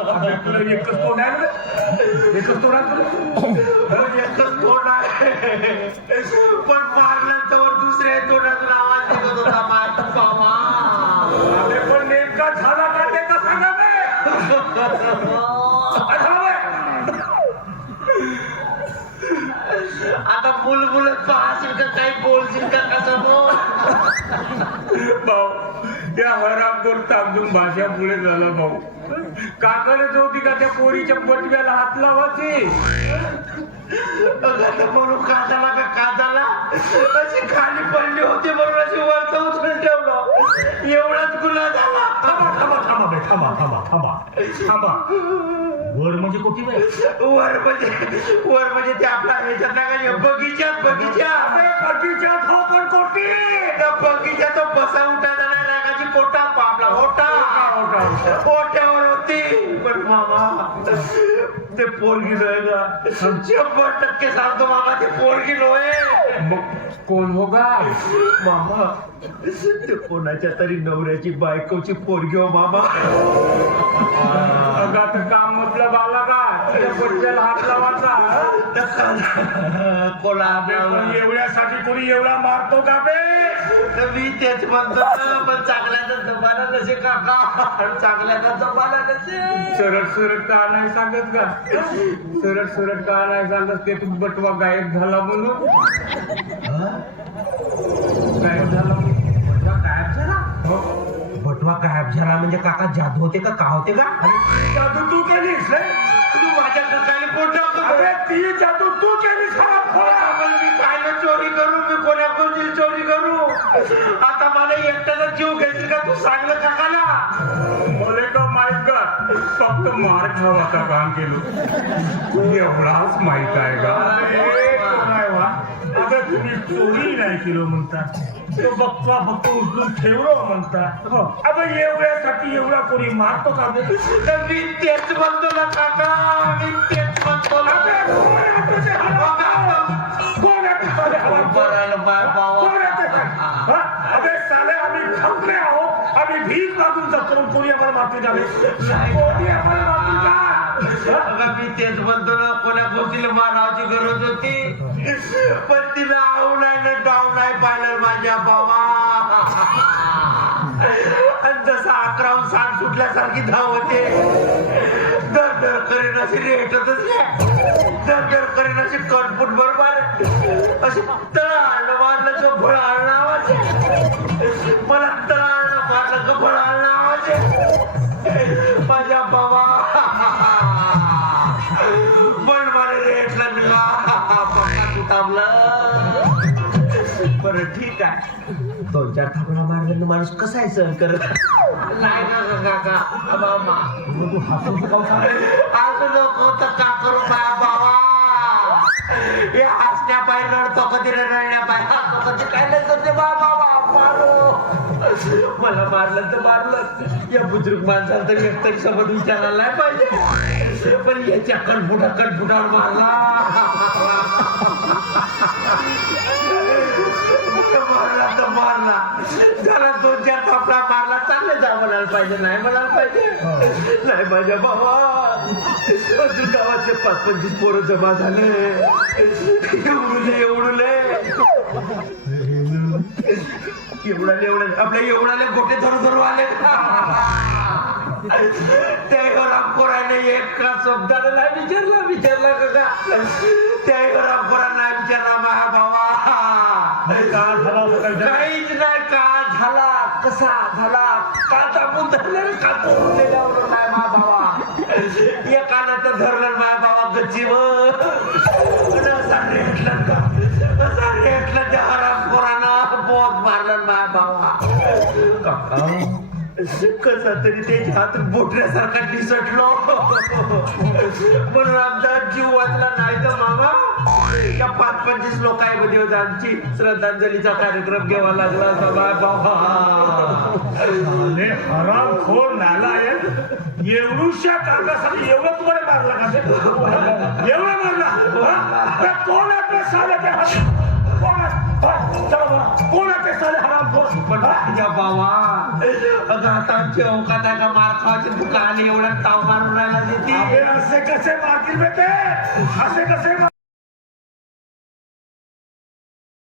तुला एकच तोंड आहे एकच तोंड आहे एकच तोंड आहे. पण मारल्यानंतर दुसऱ्या तोंडातून आवाज निघत होता माझा मामा पण नेमका झाला का ते का सांगा बे? अच्छा बे. आता बुलबुल पाहशील का काही बोलशील का कसं बोल? भाऊ त्या हरामखोर तांदून भाषा पुढे झाला भाऊ. काकानेच होती का त्या पोरीच्या पटव्याला हात लावायची? म्हणून काजाला का काजाला अशी खाली पडली होती म्हणून अशी वरत उचलून ठेवलं एवढाच गुन्हा झाला थांबा थांबा थांबा थांबा. थांबा. वर म्हणजे कोटी बे वर म्हणजे वर म्हणजे ते आपला ह्याच्यात नाही का बगीच्यात बगीचा अबे, बगीच्यात हो पण कोटी त्या बगीचा तो बसा उठायचा नाही नागाची कोटा आपला होटा. कोट्यावर होती. पण मामा ते पोरगी शंभर टक्के सांगतो मामा ते पोरगी नव्हे मग कोण होगा मामा. ते कोणाच्या तरी नवऱ्याची बायकोची पोरगी हो मामा अगं आता काम मतलब आला का? हात लावायचा. अबे, एवढ्यासाठी कोणी एवढा मारतो का बे? मी तेच म्हणतो ना पण चांगल्याचा जमाना नसे काका. चांगल्याचा जमाना नसे. सरळ सरळ का नाही सांगत का? सरळ सरळ का नाही सांगत? ते तू बटवा गायब झाला म्हणून. झाला म्हणजे काका जादू होते का? का होते का? जादू तू केलीस रे तू माझ्या काकाने पोट अरे ती जादू तू केलीस खराब खोळा. मी काय चोरी करू मी कोणाकडून चोरी करू? आता मला एकट्याचा जीव घेशील का तू सांगलं काकाला? मले का माहीत का? फक्त मार खावाचा काम केलं? एवढाच माहीत आहे का? तो. तुम्ही चोरी नाही केलो म्हणता तो बप्पा फक्त उचलून ठेवलो म्हणता अगं एवढ्यासाठी एवढा कोणी मारतो का? तर मी तेच म्हणतो ना काका मी तेच म्हणतो ना अबे, ते? हा? अबे साले आम्ही थकले आहोत आम्ही भीक मागून जातो कोणी आम्हाला मारते जावे कोणी आम्हाला मारते का हा? अगं मी तेच म्हणतो ना कोण्या गोष्टीला मारावची गरज होती. पण तिला आऊ नाही ना डाव नाही पाहिलं माझ्या बाबा आणि जसं अकराहून साठ सुटल्यासारखी धाव होते दर दर करेन अशी रेटतच दर दर करेन अशी कणफूट बरोबर. अशी तळाळणं मारलं तो फळाळणं आवाज मला तळाळणं मारलं तो फळाळणं आवाज माझ्या बाबा पण मला रेट लागला पक्का तू थांबलं. बरं ठीक आहे. दोन चार मारल्यानं माणूस कसा आहे सहन करत? नाही का काका. बाबा. मग तू हसून का उठा? आज लोक तर का करू माझ्या बाबा? हे हसण्या पाय रडतो कधी रडण्या पाय कधी काय नाही करते बाबा मारो. मला मारलं तर मारलं या बुजुर्ग माणसाला तरी तरी समज विचारायला पाहिजे. पण याच्या कणफुटा कणफुटावर मारला. मारला तर मारला. त्याला दोन चार कपडा मारला चांगले जा म्हणायला पाहिजे नाही म्हणायला पाहिजे. नाही माझ्या बाबा अजून गावातले पाच पंचवीस पोरं जमा झाले. एवढुले एवढुले. एवढाले एवढे आपल्या एवढाले गोटे धरू धरू आले त्या रामखोराने एका शब्दाला नाही विचारलं विचारलं का त्या रामखोराने नाही विचारला का काय? झालं? काहीच नाही का झाला? कसा झाला? का दाबून धरलं का तोडलेल्यावर नाही मा एकानं तर धरलं माय बाबा गच्चीवर. कसा तरी त्याच्या हात बोटण्यासारखा निसटलो म्हणून आमचा जीव वाचला नाही तर मामा त्या पाच पंचवीस लोकांमध्ये होते. आमची श्रद्धांजलीचा कार्यक्रम घ्यावा लागला असता बा- बाबा. अरे हरामखोर नालायक. एवढूशा कागदासाठी एवढं तुम्हाला मारला का? एवढं मारला? कोण आपल्या ते हरामखोर? बाबा. आता आमची अवकात का मार खावायची दुकान एवढ्या ताव मारून राहिला असे कसे मारतील बे ते असे कसे